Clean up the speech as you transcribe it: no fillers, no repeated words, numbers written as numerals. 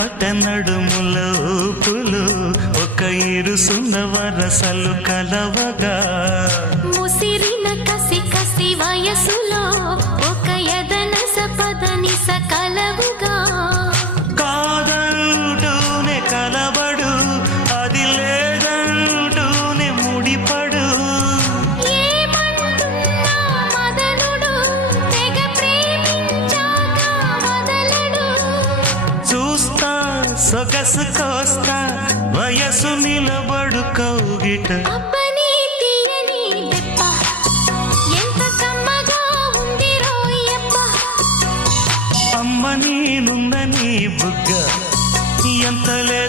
పట్టనడుముల ఊపులు ఒక ఇరుసున్న వరసలు కలవగా ముసిరిన కసి కసి వయసులో ఒక యదన సపదని సకలవుగా కాదంటూనే కలబడు అది లేదంటూనే ముడిపడు ఏమంటున్నా మదనుడు తెగ ప్రేమించాక వదలడు చూస్తా సొగసు కోస్తా వయసు నిలబడు కౌగిట అబ్బని తీయని దెబ్బ ఎంత కమ్మగా ఉంది రోయప్ప అమ్మ నేనుందని బుగ్గ ఎంతలే